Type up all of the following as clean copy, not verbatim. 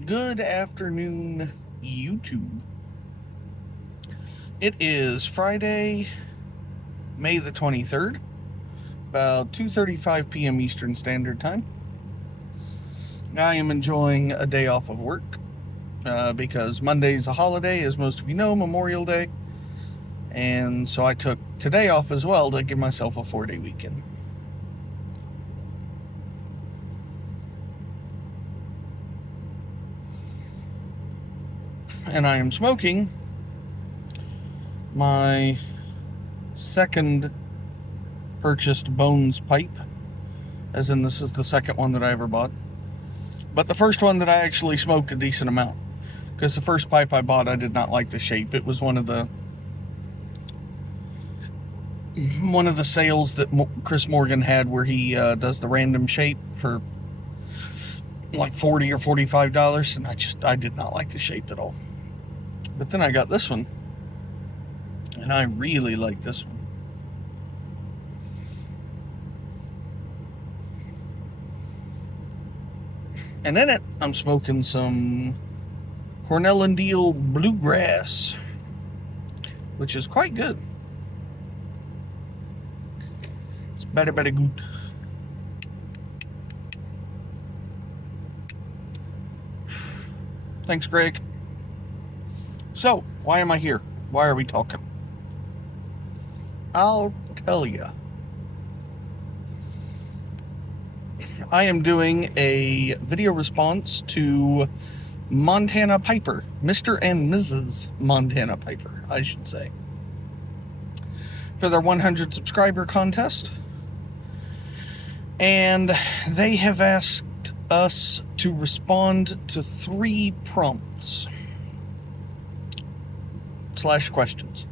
Good afternoon, YouTube. It is Friday, May the 23rd, about 2:35 p.m. Eastern Standard Time. I am enjoying a day off of work because Monday's a holiday, as most of you know, Memorial Day. And so I took today off as well to give myself a 4-day weekend. And I am smoking my second purchased Bones pipe, as in this is the second one that I ever bought. But the first one that I actually smoked a decent amount, because the first pipe I bought, I did not like the shape. It was one of the sales that Chris Morgan had where he does the random shape for like $40 or $45, and I did not like the shape at all. But then I got this one, and I really like this one. And in it, I'm smoking some Cornell and Diehl Bluegrass, which is quite good. It's very good. Thanks, Greg. So, why am I here? Why are we talking? I'll tell you. I am doing a video response to Montana Piper, Mr. and Mrs. Montana Piper, I should say, for their 100 subscriber contest. And they have asked us to respond to 3 prompts / questions.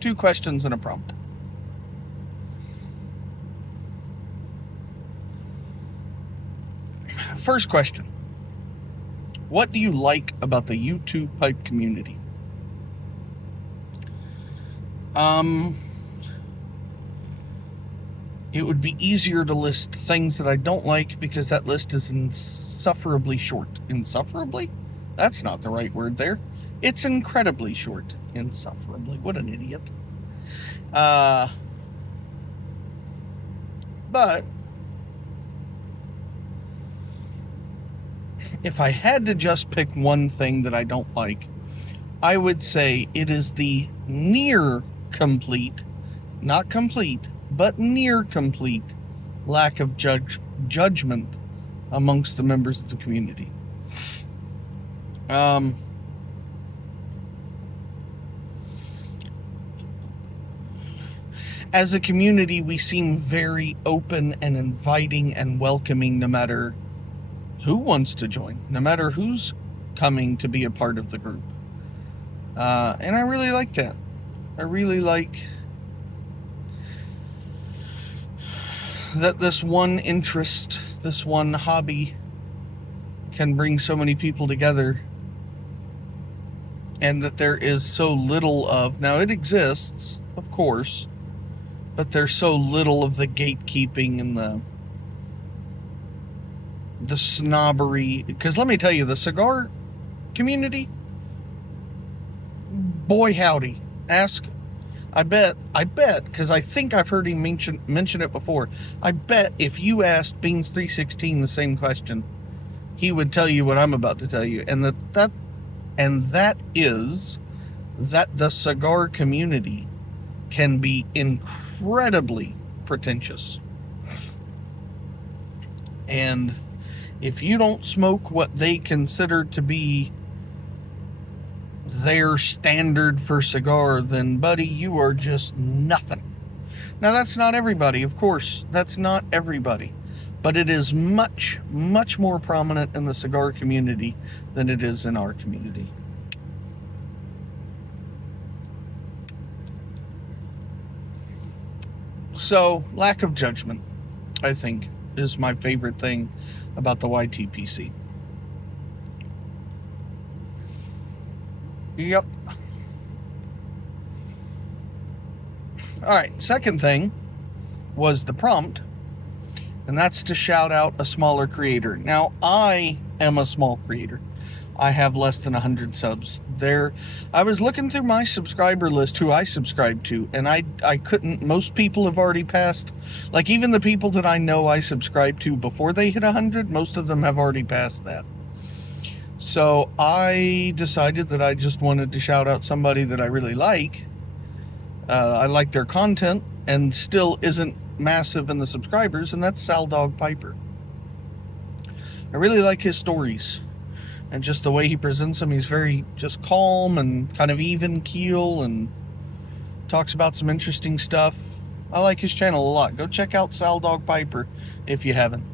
2 questions and a prompt. First question. What do you like about the YouTube pipe community? It would be easier to list things that I don't like because that list is insufferably short. Insufferably? That's not the right word there. It's incredibly short. Insufferably. What an idiot. But if I had to just pick one thing that I don't like, I would say it is the near complete, not complete, but near complete lack of judgment amongst the members of the community. As a community, we seem very open and inviting and welcoming no matter who wants to join, no matter who's coming to be a part of the group. And I really like that. I really like that this one interest, this one hobby can bring so many people together, and that there is so little of, now it exists, of course, but there's so little of the gatekeeping and the snobbery. Because let me tell you, the cigar community, boy howdy, I bet, because I think I've heard him mention it before. I bet if you asked Beans 316 the same question, he would tell you what I'm about to tell you, and that is that the cigar community can be incredibly pretentious. And if you don't smoke what they consider to be their standard for cigar, then buddy, you are just nothing. Now, that's not everybody, of course. That's not everybody. But it is much, much more prominent in the cigar community than it is in our community. So, lack of judgment, I think, is my favorite thing about the YTPC. Yep. All right, second thing was the prompt. and that's to shout out a smaller creator. Now, I am a small creator. I have less than 100 subs. I was looking through my subscriber list, who I subscribe to, and I couldn't. Most people have already passed. Like, even the people that I know I subscribe to before they hit 100, most of them have already passed that. So I decided that I just wanted to shout out somebody that I really like. I like their content, and still isn't massive in the subscribers, and that's Sal Dog Piper. I really like his stories. And just the way he presents them, he's very just calm and kind of even keel and talks about some interesting stuff. I like his channel a lot. Go check out Sal Dog Piper if you haven't.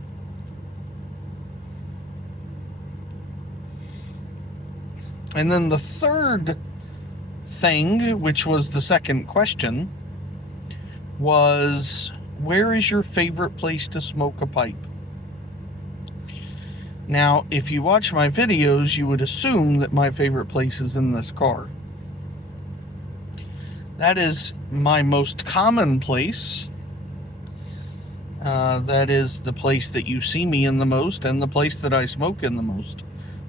And then the third thing, which was the second question, was, where is your favorite place to smoke a pipe? Now, if you watch my videos, you would assume that my favorite place is in this car. That is my most common place. That is the place that you see me in the most, and the place that I smoke in the most.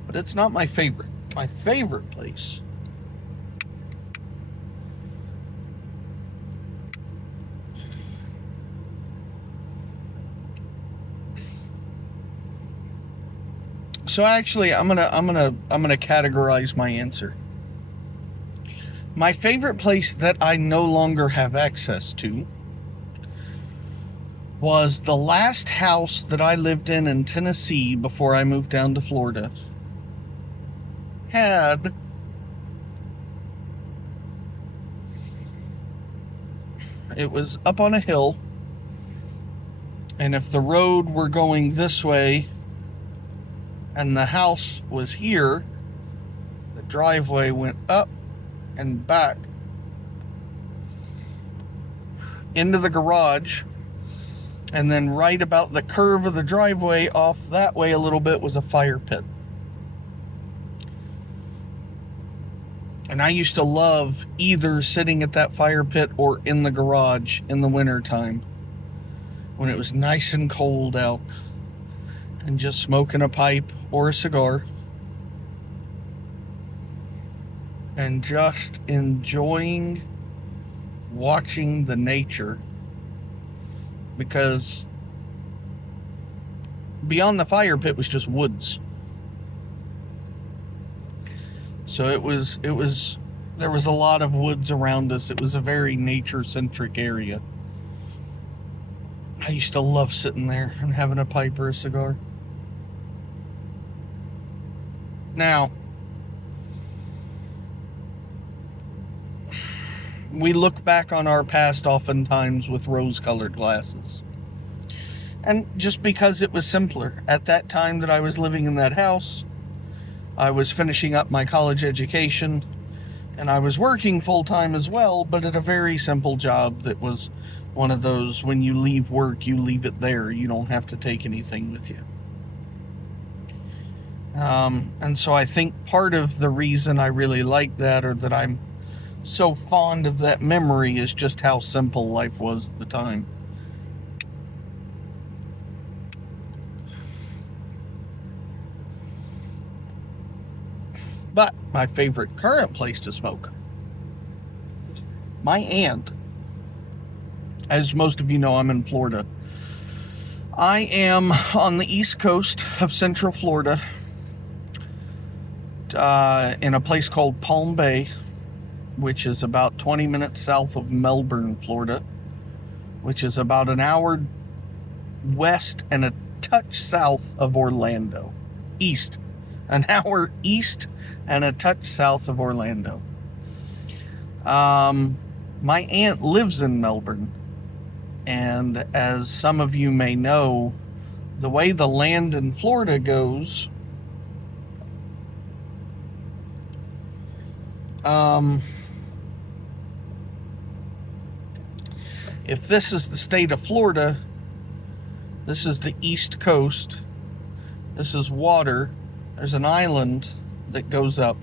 But it's not my favorite. My favorite place So actually, I'm gonna categorize my answer. My favorite place that I no longer have access to was the last house that I lived in Tennessee before I moved down to Florida. It was up on a hill, and if the road were going this way and the house was here, the driveway went up and back into the garage, and then right about the curve of the driveway off that way a little bit was a fire pit. And I used to love either sitting at that fire pit or in the garage in the winter time when it was nice and cold out, and just smoking a pipe or a cigar and just enjoying watching the nature, because beyond the fire pit was just woods. So there was a lot of woods around us. It was a very nature-centric area. I used to love sitting there and having a pipe or a cigar. Now, we look back on our past oftentimes with rose-colored glasses. And just because it was simpler. At that time that I was living in that house, I was finishing up my college education, and I was working full-time as well, but at a very simple job that was one of those, when you leave work, you leave it there. You don't have to take anything with you. And so I think part of the reason I really like that, or that I'm so fond of that memory, is just how simple life was at the time. But my favorite current place to smoke, my aunt, as most of you know, I'm in Florida. I am on the east coast of Central Florida, in a place called Palm Bay, which is about 20 minutes south of Melbourne, Florida, which is about an hour west and a touch south of Orlando. East. An hour east and a touch south of Orlando. My aunt lives in Melbourne, and as some of you may know, the way the land in Florida goes, if this is the state of Florida, this is the east coast, this is water, there's an island that goes up,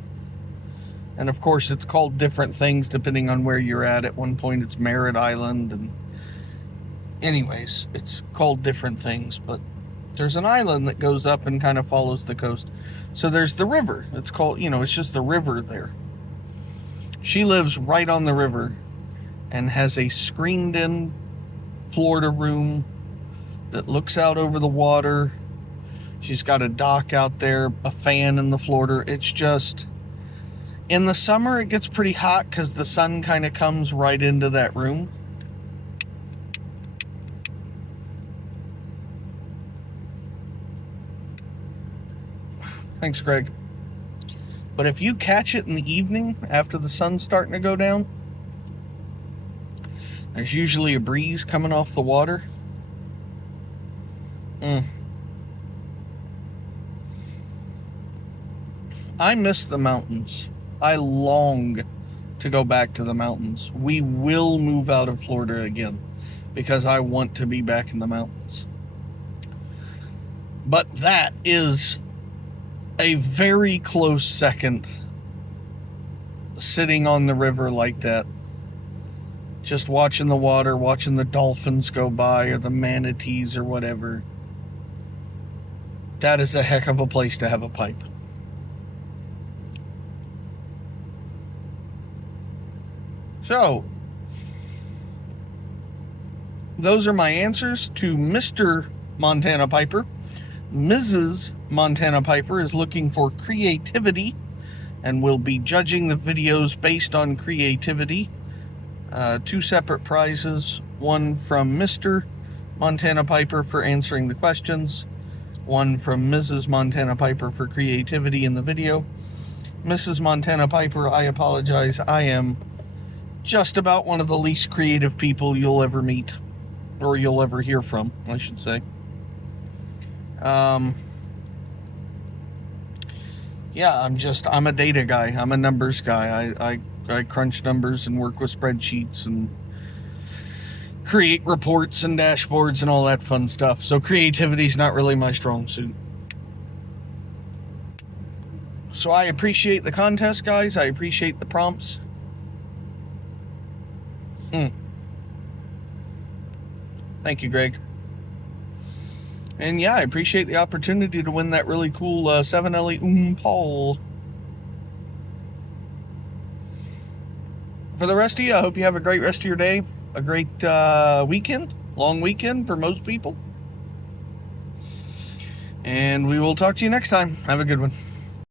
and of course it's called different things depending on where you're at. At one point it's Merritt Island, and anyways, it's called different things, but there's an island that goes up and kind of follows the coast. So there's the river. It's called, it's just the river there. She lives right on the river and has a screened-in Florida room that looks out over the water. She's got a dock out there, a fan in the Florida. It's just, in the summer it gets pretty hot because the sun kind of comes right into that room. Thanks, Greg. But if you catch it in the evening after the sun's starting to go down, there's usually a breeze coming off the water. I miss the mountains. I long to go back to the mountains. We will move out of Florida again because I want to be back in the mountains. But that is a very close second, sitting on the river like that, just watching the water, watching the dolphins go by or the manatees or whatever. That is a heck of a place to have a pipe. So, those are my answers to Mr. Montana Piper. Mrs. Montana Piper is looking for creativity and will be judging the videos based on creativity. 2 separate prizes, one from Mr. Montana Piper for answering the questions, one from Mrs. Montana Piper for creativity in the video. Mrs. Montana Piper, I apologize. I am just about one of the least creative people you'll ever meet, or you'll ever hear from, I should say. Yeah, I'm a data guy. I'm a numbers guy. I crunch numbers and work with spreadsheets and create reports and dashboards and all that fun stuff. So creativity's not really my strong suit. So I appreciate the contest, guys. I appreciate the prompts. Thank you, Greg. And yeah, I appreciate the opportunity to win that really cool 7LE Paul. For the rest of you, I hope you have a great rest of your day. A great weekend. Long weekend for most people. And we will talk to you next time. Have a good one.